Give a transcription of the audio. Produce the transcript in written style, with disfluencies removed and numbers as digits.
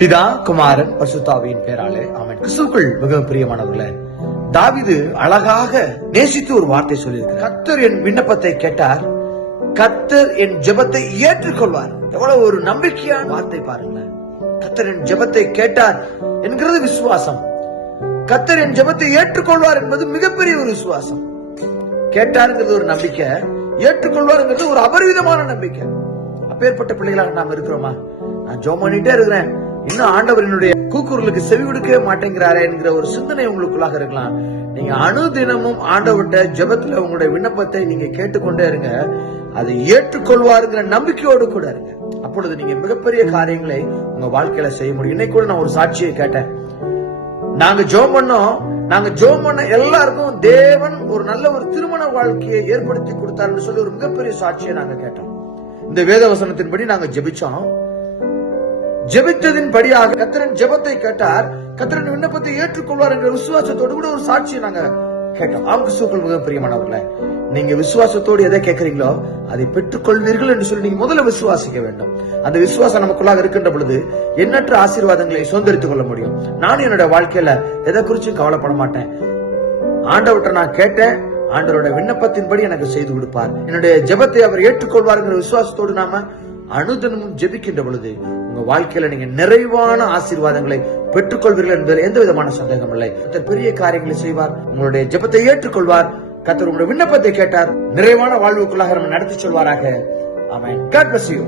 பிதா குமாரன் பரிசுத்தாவியின் பேராலே ஆமென். கிறிஸ்துவுக்குள் மிகவும் பிரியமானவர்களே, தாவீது அழகாக நேசித்து ஒரு வார்த்தை சொல்லியிருக்கிறார். கர்த்தர் என் விண்ணப்பத்தை கேட்டார், கர்த்தர் என் ஜெபத்தை ஏற்றுக்கொள்வார். எவ்வளவு ஒரு நம்பிக்கையான வார்த்தை பாருங்களேன். கர்த்தர் என் ஜெபத்தை கேட்டார் என்கிறது விசுவாசம். கர்த்தர் என் ஜெபத்தை ஏற்றுக்கொள்வார் என்பது மிகப்பெரிய ஒரு விசுவாசம். கேட்டாருங்கிறது ஒரு நம்பிக்கை, ஏற்றுக்கொள்வாருங்கிறது ஒரு அபரிவிதமான நம்பிக்கை. அப்பேற்பட்ட பிள்ளைகளாக நாம் இருக்கிறோமா? நான் ஜெபம் பண்ணிட்டே இருக்கிறேன், இன்னும் ஆண்டவர் என்னுடைய கூக்குரலுக்கு செவி கொடுக்கவே மாட்டேங்கிறாரே என்கிற ஒரு சிந்தனை உங்களுக்குள்ளாக இருக்கலாம். நீங்க அனுதினமும் ஆண்டவர்கிட்ட ஜெபத்துல உங்களுடைய விண்ணப்பத்தை நீங்க கேட்டுக்கொண்டே இருங்க. அதை ஏற்றுக்கொள்வாருங்கிற நம்பிக்கையோடு கூட இருங்க. அப்பொழுது நீங்க மிகப்பெரிய காரியங்களை உங்க வாழ்க்கையில செய்ய முடியும். இன்னைக்கு கூட நான் ஒரு சாட்சியை கேட்டேன். நாங்க ஜெபம் பண்ண எல்லாருக்கும் தேவன் ஒரு நல்ல ஒரு திருமண வாழ்க்கையை ஏற்படுத்தி கொடுத்தாருன்னு சொல்லி ஒரு மிகப்பெரிய சாட்சியை நாங்க கேட்டோம். இந்த வேத வசனத்தின்படி நாங்க ஜெபிச்சோம். ஜெபித்ததின் படியாக கர்த்தரின் ஜெபத்தை கேட்டார், கர்த்தரின் விண்ணப்பத்தை ஏற்றுக்கொள்வார் என்ற விசுவாசத்தோடு கூட ஒரு சாட்சியை நாங்க கேட்டோம். கிறிஸ்துவுக்குள் மிக பிரியமானவர்களே, நீங்க விசுவாசத்தோடு எதை கேட்கறீங்களோ அதை பெற்றுக்கொள்வீர்கள் என்று சொல்லி நீங்க முதல்ல விசுவாசிக்க வேண்டும். அந்த விசுவாசம் நமக்குள்ளாக இருக்கின்ற பொழுது எண்ணற்ற ஆசீர்வாதங்களை சுதந்திரித்துக் கொள்ள முடியும். நான் என்னுடைய வாழ்க்கையில எதை குறிச்சும் கவலைப்பட மாட்டேன். ஆண்டவர்கிட்ட நான் கேட்டேன், ஆண்டவருடைய விண்ணப்பத்தின்படி எனக்கு செய்து கொடுப்பார். என்னுடைய ஜெபத்தை அவர் ஏற்றுக்கொள்வார்ங்கிற விசுவாசத்தோடு நாம அனுதினமும் ஜெபிக்கின்ற பொழுது உங்க வாழ்க்கையில நீங்க நிறைவான ஆசீர்வாதங்களை பெற்றுக்கொள்வீர்கள் என்பதில் எந்த விதமான சந்தேகம் இல்லை. கர்த்தர் பெரிய காரியங்களை செய்வார். உங்களுடைய ஜெபத்தை ஏற்றுக்கொள்வார். கர்த்தர் உங்களுடைய விண்ணப்பத்தை கேட்டார். நிறைவான வாழ்வுக்குள்ளாக நம்ம நடத்தி சொல்வாராக. ஆமென். God bless you.